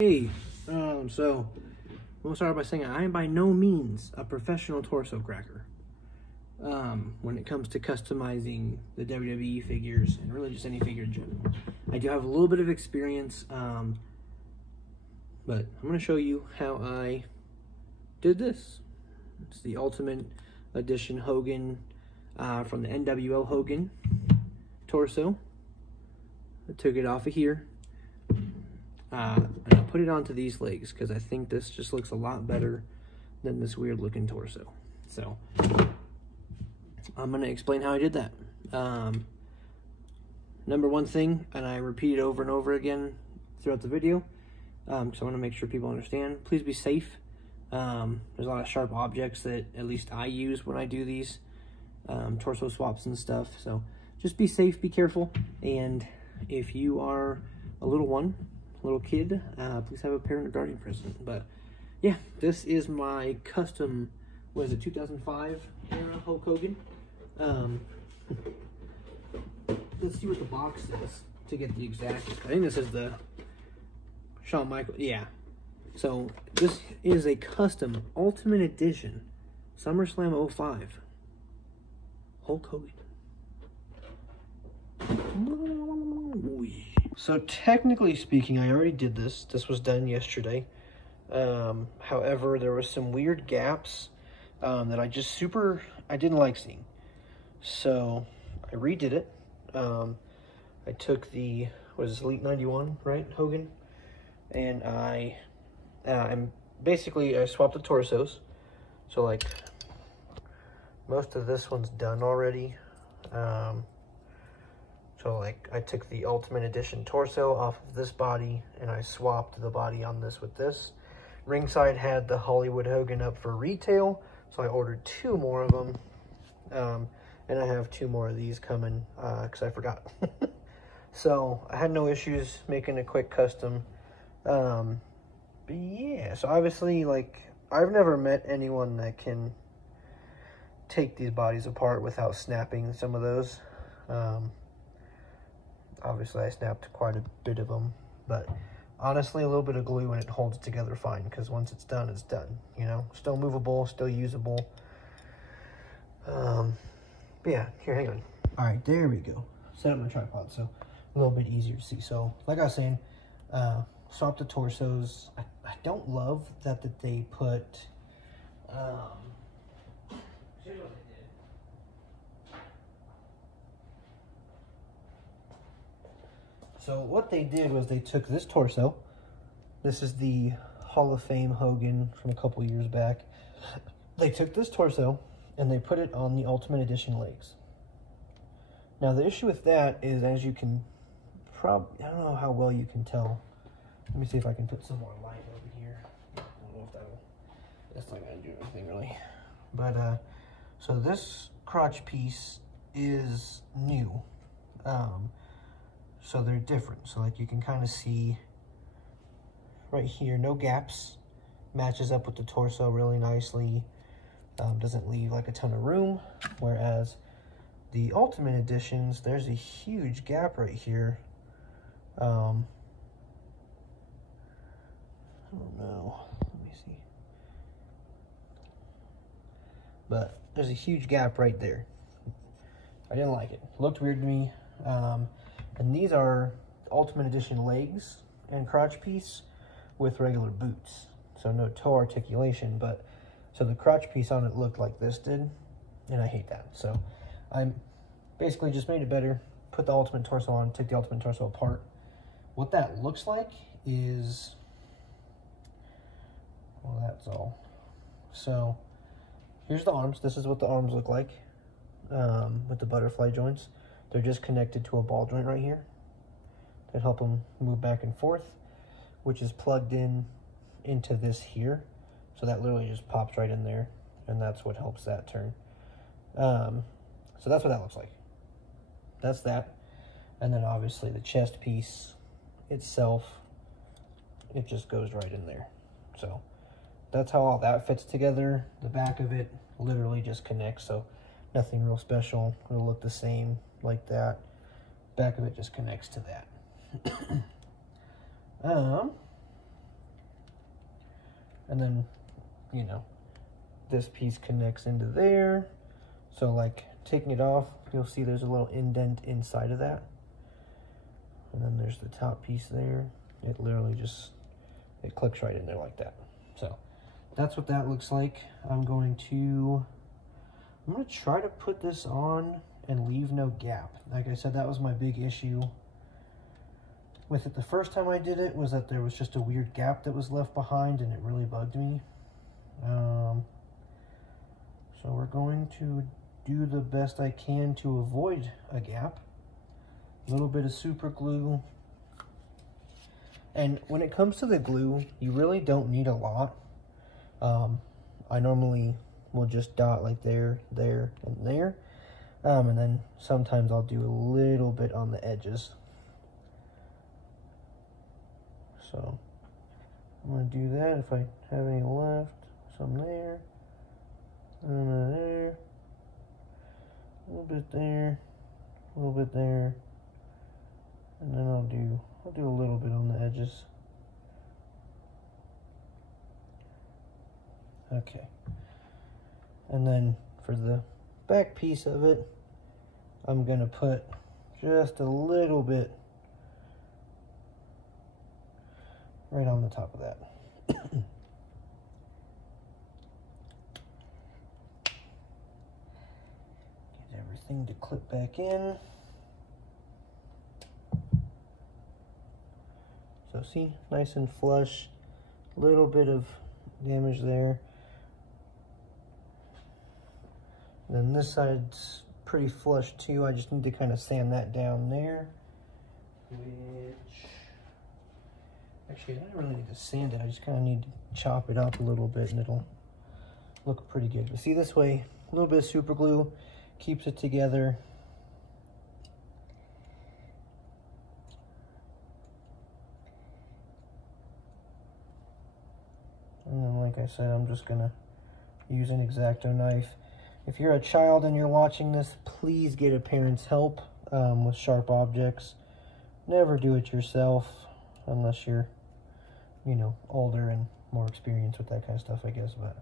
Hey, so we'll start by saying I am by no means a professional torso cracker. When it comes to customizing the WWE figures and really just any figure in general, I do have a little bit of experience, but I'm going to show you how I did this. It's the Ultimate Edition Hogan from the NWO Hogan torso. I took it off of here. And I put it onto these legs because I think this just looks a lot better than this weird looking torso. So I'm going to explain how I did that. Number one thing, and I repeat it over and over again throughout the video, so I want to make sure people understand, please be safe. There's a lot of sharp objects that at least I use when I do these torso swaps and stuff. So just be safe, be careful, and if you are a little kid, please have a parent or guardian present. But yeah, this is my custom, what is it, 2005 era Hulk Hogan. Let's see what the box says to get the exact. I think this is the Shawn Michaels. Yeah. So this is a custom Ultimate Edition SummerSlam 05 Hulk Hogan. So technically speaking, I already did this. This was done yesterday. However, there were some weird gaps that I didn't like seeing. So I redid it. I took the, what is this, Elite 91, right, Hogan? And I swapped the torsos. So like, most of this one's done already. So like, I took the Ultimate Edition torso off of this body and I swapped the body on this with this. Ringside had the Hollywood Hogan up for retail, so I ordered 2 more of them. And I have 2 more of these coming because I forgot. So I had no issues making a quick custom. But yeah, so obviously, like, I've never met anyone that can take these bodies apart without snapping some of those. Obviously, I snapped quite a bit of them, but honestly, a little bit of glue and it holds it together fine, because once it's done, you know? Still movable, still usable. But yeah, here, hang on. All right, there we go. Set up my tripod, so a little bit easier to see. So, like I was saying, swap the torsos. I don't love that they put, here's what they did. So what they did was they took this torso. This is the Hall of Fame Hogan from a couple years back. They took this torso and they put it on the Ultimate Edition legs. Now the issue with that is, as you can I don't know how well you can tell. Let me see if I can put some more light over here. I don't know if that's not gonna do anything really. But so this crotch piece is new. So they're different. So like you can kind of see right here, no gaps, matches up with the torso really nicely, doesn't leave like a ton of room. Whereas the Ultimate Editions, there's a huge gap right here. I don't know, let me see. But there's a huge gap right there. I didn't like it. Looked weird to me. And these are Ultimate Edition legs and crotch piece with regular boots. So no toe articulation, but so the crotch piece on it looked like this did, and I hate that. So I basically just made it better, put the Ultimate torso on, took the Ultimate torso apart. What that looks like is, well, that's all. So here's the arms. This is what the arms look like with the butterfly joints. They're just connected to a ball joint right here that help them move back and forth, which is plugged into this here. So that literally just pops right in there, and that's what helps that turn. So that's what that looks like. That's that. And then obviously the chest piece itself, it just goes right in there. So that's how all that fits together. The back of it literally just connects, so nothing real special. It'll look the same like that. Back of it just connects to that. And then, you know, this piece connects into there. So like taking it off, you'll see there's a little indent inside of that. And then there's the top piece there. It literally just, it clicks right in there like that. So that's what that looks like. I'm going to try to put this on and leave no gap. Like I said, that was my big issue with it the first time I did it, was that there was just a weird gap that was left behind, and it really bugged me. So we're going to do the best I can to avoid a gap. A little bit of super glue. And when it comes to the glue, you really don't need a lot. I normally will just dot like there, there, and there. And then sometimes I'll do a little bit on the edges. So I'm going to do that if I have any left. Some there, and there, a little bit there, a little bit there, and then I'll do a little bit on the edges. Okay. And then for the back piece of it, I'm going to put just a little bit right on the top of that. Get everything to clip back in. So see, nice and flush. Little bit of damage there. And then this side's pretty flush too. I just need to kind of sand that down there. Which, actually, I don't really need to sand it. I just kind of need to chop it up a little bit and it'll look pretty good. But see, this way, a little bit of super glue keeps it together. And then, like I said, I'm just gonna use an X-Acto knife. If you're a child and you're watching this, please get a parent's help with sharp objects. Never do it yourself unless you're, you know, older and more experienced with that kind of stuff, I guess. But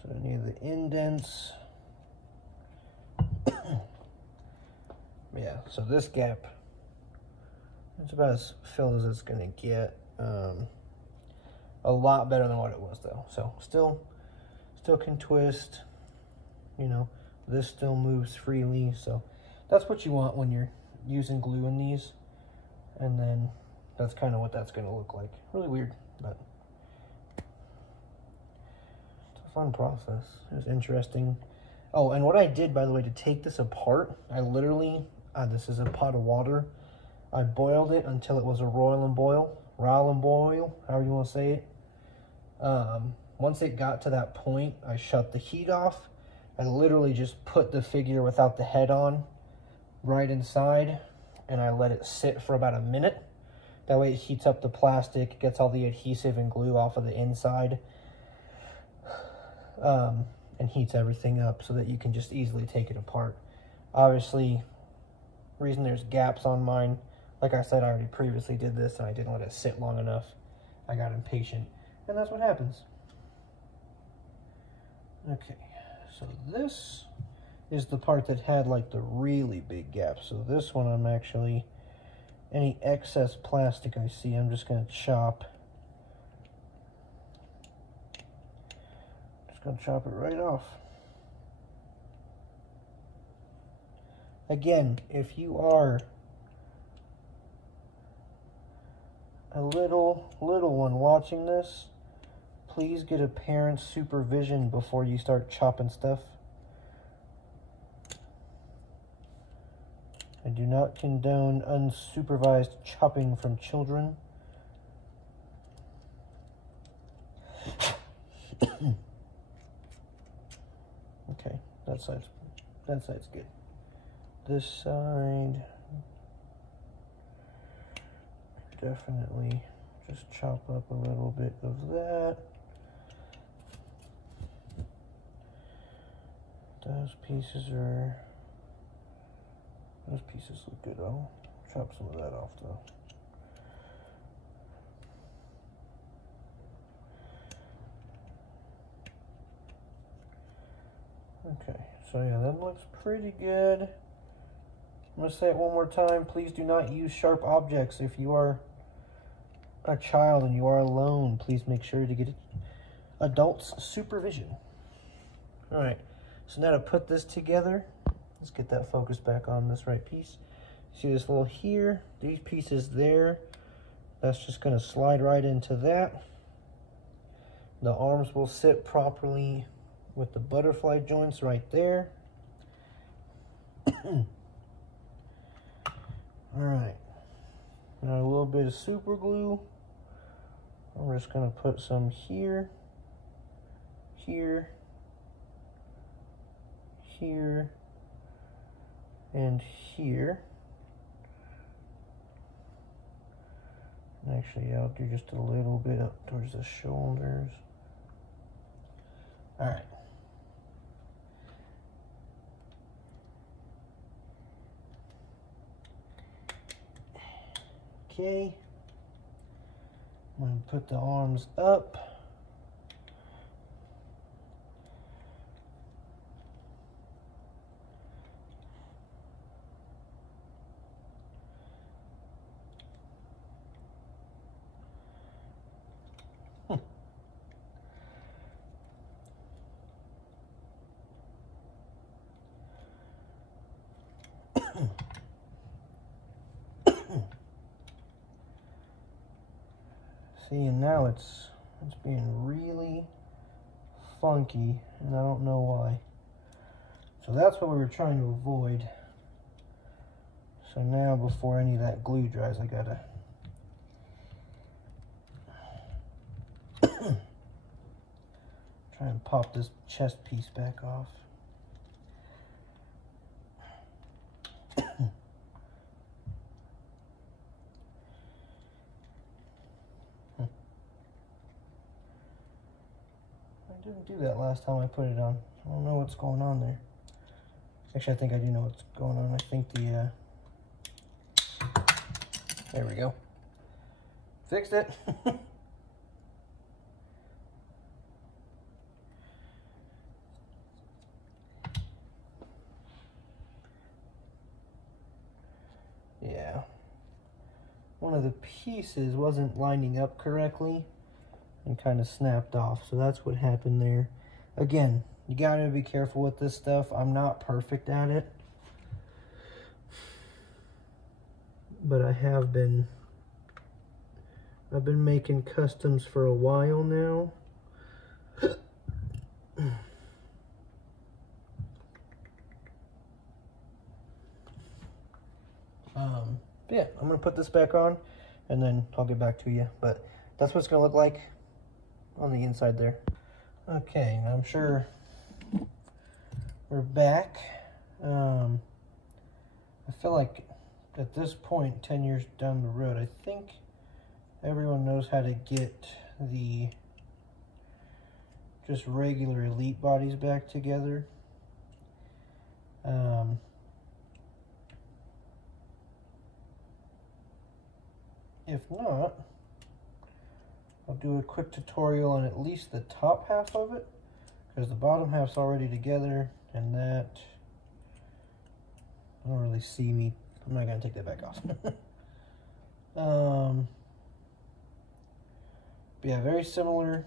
so any of the indents. Yeah, so this gap, it's about as filled as it's gonna get. A lot better than what it was though. So still can twist, you know, this still moves freely. So that's what you want when you're using glue in these. And then that's kind of what that's going to look like. Really weird, but it's a fun process. It was interesting. Oh, and what I did, by the way, to take this apart, I literally, this is a pot of water. I boiled it until it was a royal and boil, however you want to say it. Once it got to that point, I shut the heat off. I literally just put the figure without the head on right inside, and I let it sit for about a minute. That way it heats up the plastic, gets all the adhesive and glue off of the inside, and heats everything up so that you can just easily take it apart. Obviously, the reason there's gaps on mine, like I said, I already previously did this and I didn't let it sit long enough. I got impatient, and that's what happens. Okay, so this is the part that had like the really big gaps. So this one, I'm actually, any excess plastic I see, I'm just gonna chop. Just gonna chop it right off. Again, if you are a little one watching this, please get a parent's supervision before you start chopping stuff. I do not condone unsupervised chopping from children. Okay, that side's good. This side, definitely just chop up a little bit of that. Those pieces look good. I'll chop some of that off though. So yeah, that looks pretty good. I'm gonna say it one more time. Please do not use sharp objects. If you are a child and you are alone, please make sure to get adults' supervision. All right, so now to put this together, let's get that focus back on this right piece. See this little here, these pieces there, that's just gonna slide right into that. The arms will sit properly with the butterfly joints right there. All right, now a little bit of super glue. I'm just gonna put some here, here, here, and here. Actually, I'll do just a little bit up towards the shoulders. All right. Okay. I'm going to put the arms up. See, and now it's being really funky, and I don't know why. So that's what we were trying to avoid. So now, before any of that glue dries, I gotta try and pop this chest piece back off. I didn't do that last time I put it on. I don't know what's going on there. Actually, I think I do know what's going on. I think the, there we go. Fixed it. Yeah. One of the pieces wasn't lining up correctly and kind of snapped off. So that's what happened there. Again, you gotta be careful with this stuff. I'm not perfect at it, but I've been making customs for a while now. Yeah, I'm gonna put this back on and then I'll get back to you, but that's what it's gonna look like on the inside there. Okay, I'm sure we're back. I feel like at this point, 10 years down the road, I think everyone knows how to get the just regular elite bodies back together. If not, I'll do a quick tutorial on at least the top half of it, because the bottom half's already together, and that, I don't really see me, I'm not going to take that back off. But yeah, very similar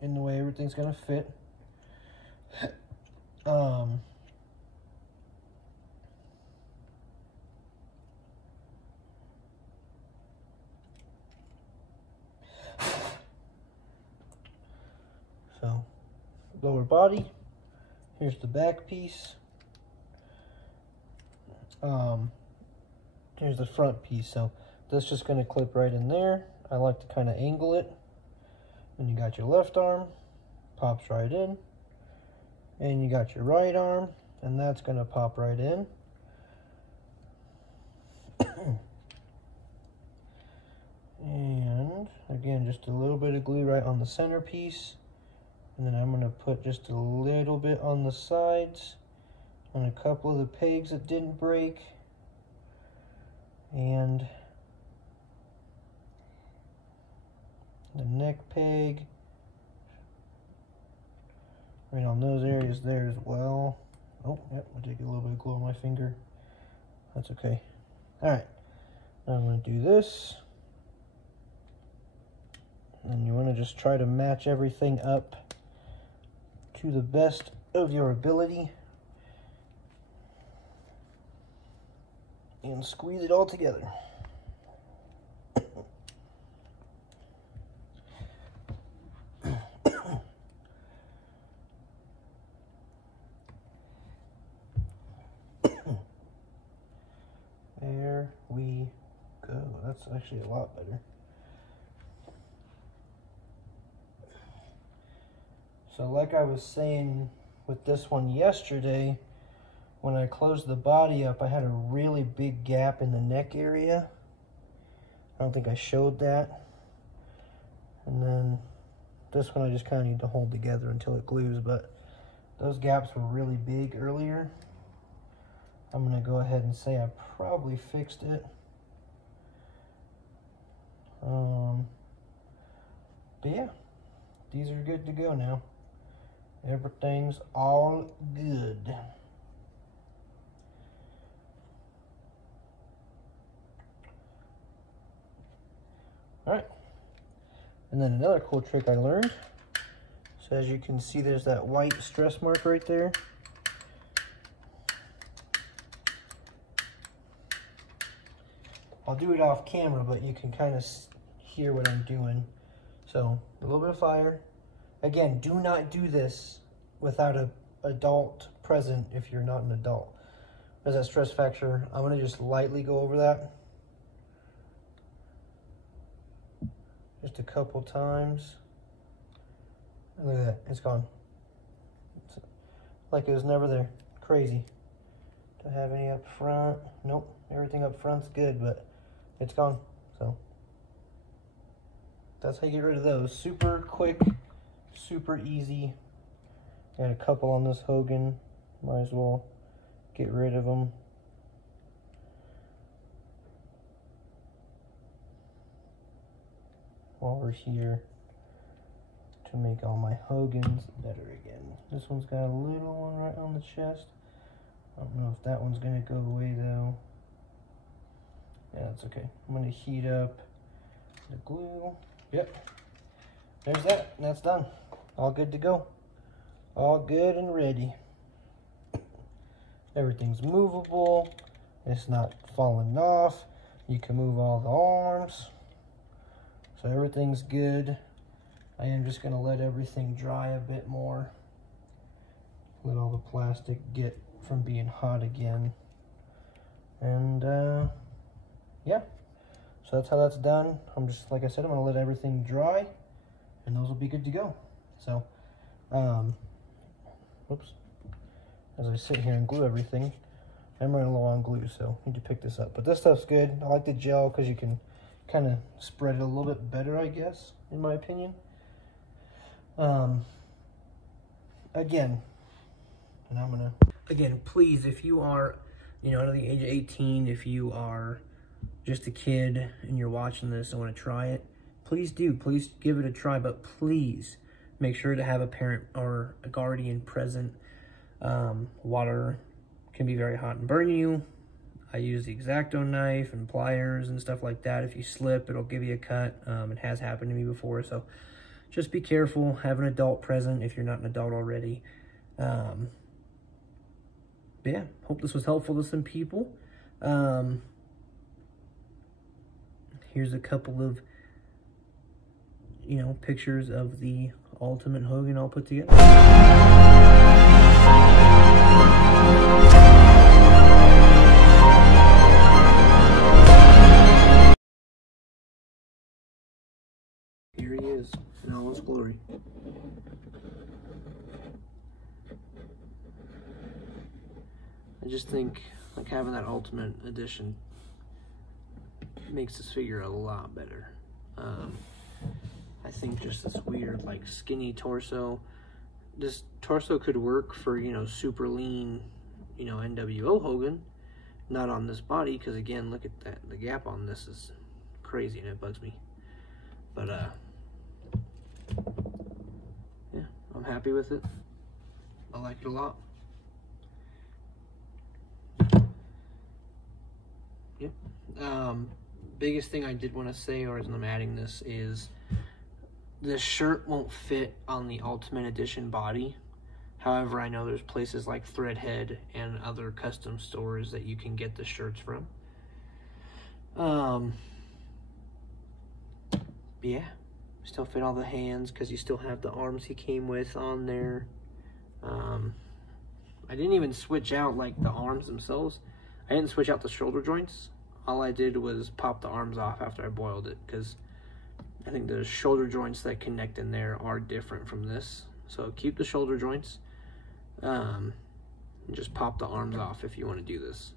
in the way everything's going to fit. So, lower body, here's the back piece. Here's the front piece. So that's just going to clip right in there. I like to kind of angle it. And you got your left arm, pops right in. And you got your right arm, and that's going to pop right in. And again, just a little bit of glue right on the center piece. And then I'm going to put just a little bit on the sides, on a couple of the pegs that didn't break. And the neck peg right on those areas there as well. Oh, yep, I did get a little bit of glue on my finger. That's okay. All right, now I'm going to do this. And you want to just try to match everything up to the best of your ability. And squeeze it all together. There we go. That's actually a lot better. So like I was saying with this one yesterday, when I closed the body up, I had a really big gap in the neck area. I don't think I showed that. And then this one I just kind of need to hold together until it glues, but those gaps were really big earlier. I'm gonna go ahead and say I probably fixed it. But yeah, these are good to go now. Everything's all good. All right, and then another cool trick I learned. So as you can see, there's that white stress mark right there. I'll do it off camera, but you can kind of hear what I'm doing. So a little bit of fire. Again, do not do this without an adult present if you're not an adult. There's that stress fracture. I'm gonna just lightly go over that. Just a couple times. And look at that, it's gone. It's like it was never there. Crazy. Do I have any up front? Nope, everything up front's good, but it's gone. So that's how you get rid of those. Super quick, super easy. Got a couple on this Hogan. Might as well get rid of them. While we're here, to make all my Hogans better again. This one's got a little one right on the chest. I don't know if that one's gonna go away though. Yeah, that's okay. I'm gonna heat up the glue. Yep, there's that, and that's done. All good to go. All good and ready. Everything's movable. It's not falling off. You can move all the arms. So everything's good. I am just gonna let everything dry a bit more. Let all the plastic get from being hot again. And yeah, so that's how that's done. I'm just, like I said, I'm gonna let everything dry and those will be good to go. So, whoops. As I sit here and glue everything, I'm running low on glue, so I need to pick this up. But this stuff's good. I like the gel because you can kind of spread it a little bit better, I guess, in my opinion. Again, and I'm gonna, again, please, if you are, under the age of 18, if you are just a kid and you're watching this and want to try it, please do. Please give it a try, but please make sure to have a parent or a guardian present. Water can be very hot and burn you. I use the X-Acto knife and pliers and stuff like that. If you slip, it'll give you a cut. It has happened to me before, so just be careful. Have an adult present if you're not an adult already. But yeah, hope this was helpful to some people. Here's a couple of, pictures of the ultimate Hogan all put together. Here he is in all his glory. I just think like having that ultimate edition makes this figure a lot better. I think just this weird like skinny torso, this torso could work for super lean NWO Hogan, not on this body, because again, look at that, the gap on this is crazy and it bugs me. But yeah, I'm happy with it. I like it a lot. Yep. Biggest thing I did want to say, or as I'm adding this, is this shirt won't fit on the Ultimate Edition body. However, I know there's places like Threadhead and other custom stores that you can get the shirts from. Yeah, still fit all the hands because you still have the arms he came with on there. I didn't even switch out like the arms themselves. I didn't switch out the shoulder joints. All I did was pop the arms off after I boiled it, because I think the shoulder joints that connect in there are different from this. So keep the shoulder joints, and just pop the arms off if you want to do this.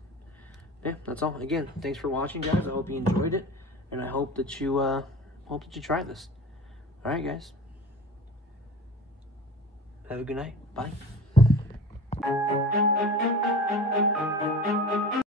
Yeah, that's all. Again, thanks for watching, guys. I hope you enjoyed it, and I hope that you try this. All right, guys. Have a good night. Bye.